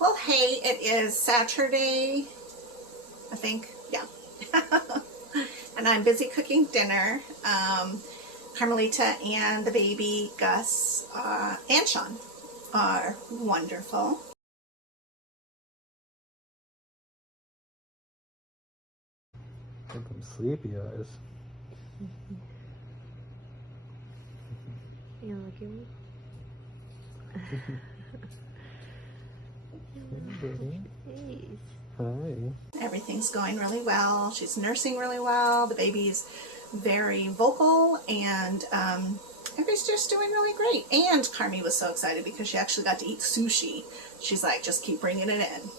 Well, hey, it is Saturday, I think, yeah. And I'm busy cooking dinner. Carmelita and the baby, Gus, and Sean are wonderful. Get them sleepy eyes. You look at me? Hey, hi. Everything's going really well. She's nursing really well. The baby's very vocal, and everybody's just doing really great. And Carmi was so excited because she actually got to eat sushi. She's like, just keep bringing it in.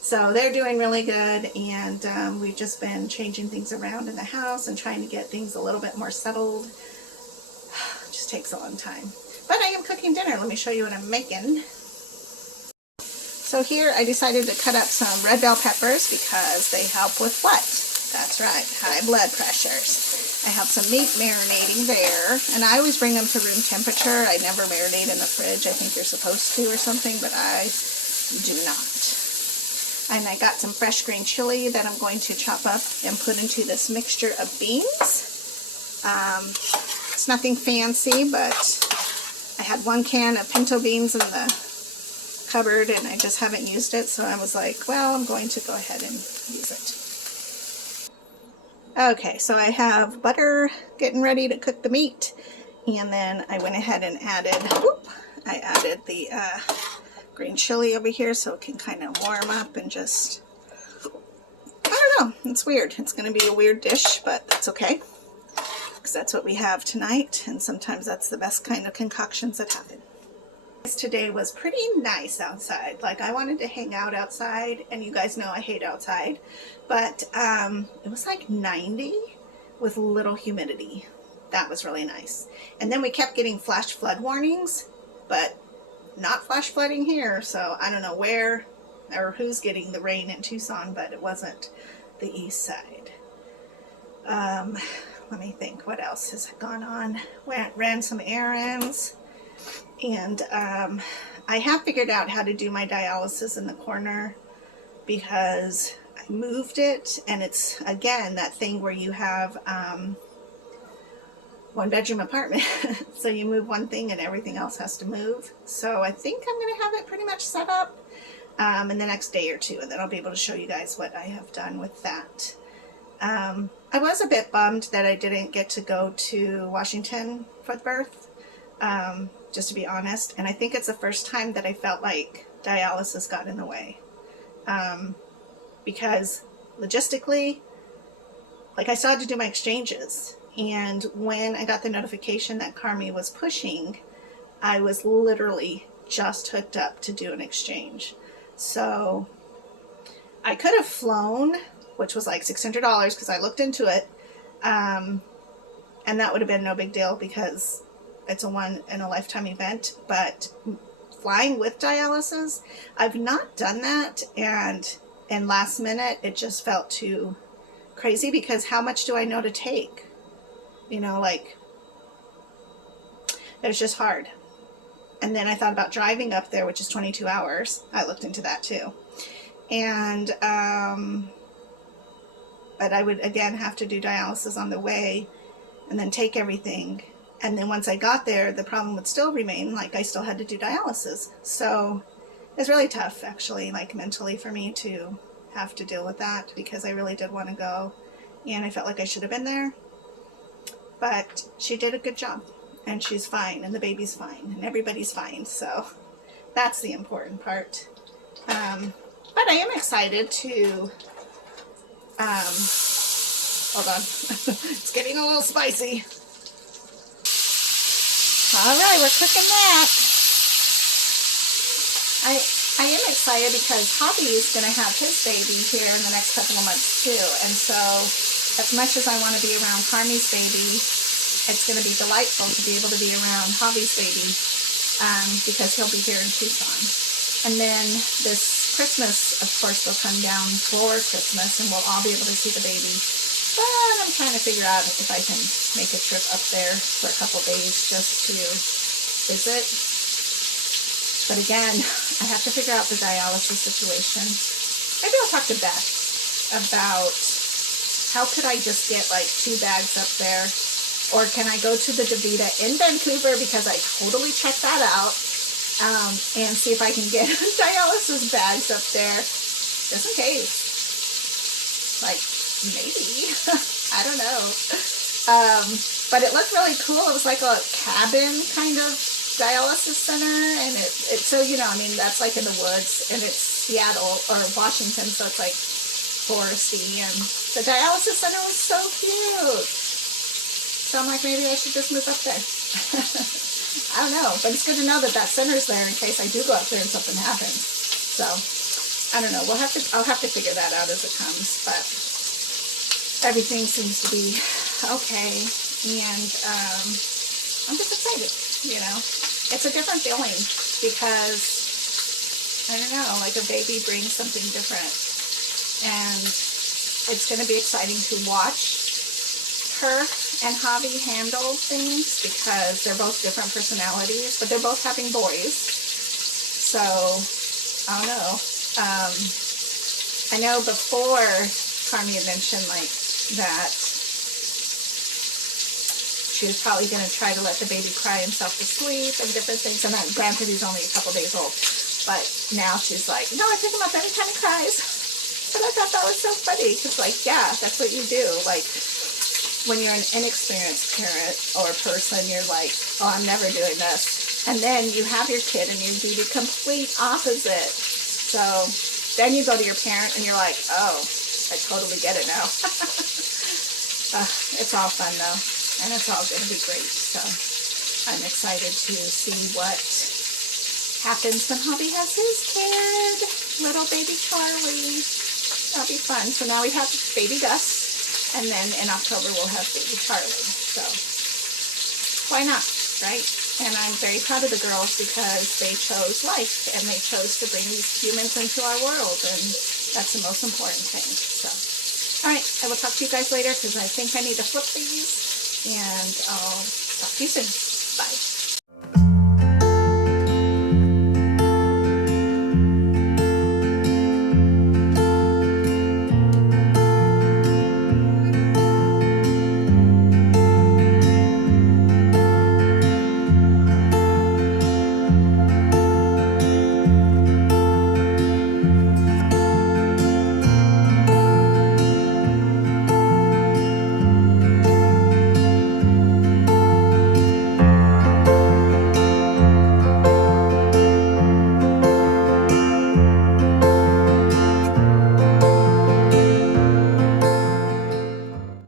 So they're doing really good, and we've just been changing things around in the house and trying to get things a little bit more settled. It just takes a long time. But I am cooking dinner. Let me show you what I'm making. So here I decided to cut up some red bell peppers because they help with what? That's right, high blood pressures. I have some meat marinating there, and I always bring them to room temperature. I never marinate in the fridge. I think you're supposed to or something, but I do not. And I got some fresh green chili that I'm going to chop up and put into this mixture of beans. It's nothing fancy, but I had 1 can of pinto beans in the cupboard and I just haven't used it, so I was like, well, I'm going to go ahead and use it. Okay, so I have butter getting ready to cook the meat, and then I went ahead and added the green chili over here so it can kind of warm up and just, I don't know, it's weird. It's going to be a weird dish, but that's okay because that's what we have tonight, and sometimes that's the best kind of concoctions that happen. Today was pretty nice outside. Like, I wanted to hang out outside, and you guys know I hate outside, but it was like 90 with little humidity. That was really nice. And then we kept getting flash flood warnings, but not flash flooding here, so I don't know where or who's getting the rain in Tucson, but it wasn't the east side. Let me think, what else has gone on? Ran some errands. And I have figured out how to do my dialysis in the corner because I moved it, and it's, again, that thing where you have 1-bedroom apartment. So you move one thing and everything else has to move. So I think I'm going to have it pretty much set up in the next day or two, and then I'll be able to show you guys what I have done with that. I was a bit bummed that I didn't get to go to Washington for the birth. Just to be honest, and I think it's the first time that I felt like dialysis got in the way, because logistically, like, I still had to do my exchanges, and when I got the notification that Carmi was pushing, I was literally just hooked up to do an exchange. So I could have flown, which was like $600 because I looked into it, and that would have been no big deal because it's a one-in-a-lifetime event. But flying with dialysis, I've not done that, and last minute it just felt too crazy because how much do I know to take? You know, like, it was just hard. And then I thought about driving up there, which is 22 hours. I looked into that too. And but I would again have to do dialysis on the way and then take everything. And then once I got there, the problem would still remain, like I still had to do dialysis. So it's really tough, actually, like mentally for me to have to deal with that because I really did want to go. And I felt like I should have been there. But she did a good job. And she's fine. And the baby's fine. And everybody's fine. So that's the important part. But I am excited to... hold on. It's getting a little spicy. All right, we're cooking that. I am excited because Hobby is going to have his baby here in the next couple of months too. And so as much as I want to be around Carmi's baby, it's going to be delightful to be able to be around Hobby's baby because he'll be here in Tucson. And then this Christmas, of course, will come down for Christmas and we'll all be able to see the baby. But I'm trying to figure out if I can make a trip up there for a couple days just to visit. But again, I have to figure out the dialysis situation. Maybe I'll talk to Beth about how could I just get like 2 bags up there, or can I go to the DaVita in Vancouver, because I totally checked that out, and see if I can get dialysis bags up there, just in case. Like, maybe. I don't know. But it looked really cool. It was like a cabin kind of dialysis center, and it so, you know, I mean, that's like in the woods, and it's Seattle or Washington, so it's like foresty, and the dialysis center was so cute. So I'm like, maybe I should just move up there. I don't know, but it's good to know that that center's there in case I do go up there and something happens. So I don't know. I'll have to figure that out as it comes, but everything seems to be okay, and I'm just excited. You know, it's a different feeling because I don't know, like a baby brings something different, and it's going to be exciting to watch her and Javi handle things, because they're both different personalities, but they're both having boys. So I don't know. I know before Carmi had mentioned like that she was probably going to try to let the baby cry himself to sleep and different things. And granted, he's only a couple days old, but now she's like, no, I pick him up anytime he cries. But I thought that was so funny, because like, yeah, that's what you do. Like, when you're an inexperienced parent or person, you're like, oh, I'm never doing this. And then you have your kid and you do the complete opposite. So then you go to your parent and you're like, oh, I totally get it now. It's all fun though, and it's all going to be great. So I'm excited to see what happens when Hobby has his kid, little baby Charlie. That'll be fun. So now we have baby Gus. And then in October, we'll have baby Charlie. So why not, right? And I'm very proud of the girls, because they chose life, and they chose to bring these humans into our world. And that's the most important thing. So, all right, I will talk to you guys later, because I think I need to flip these. And I'll talk to you soon. Bye.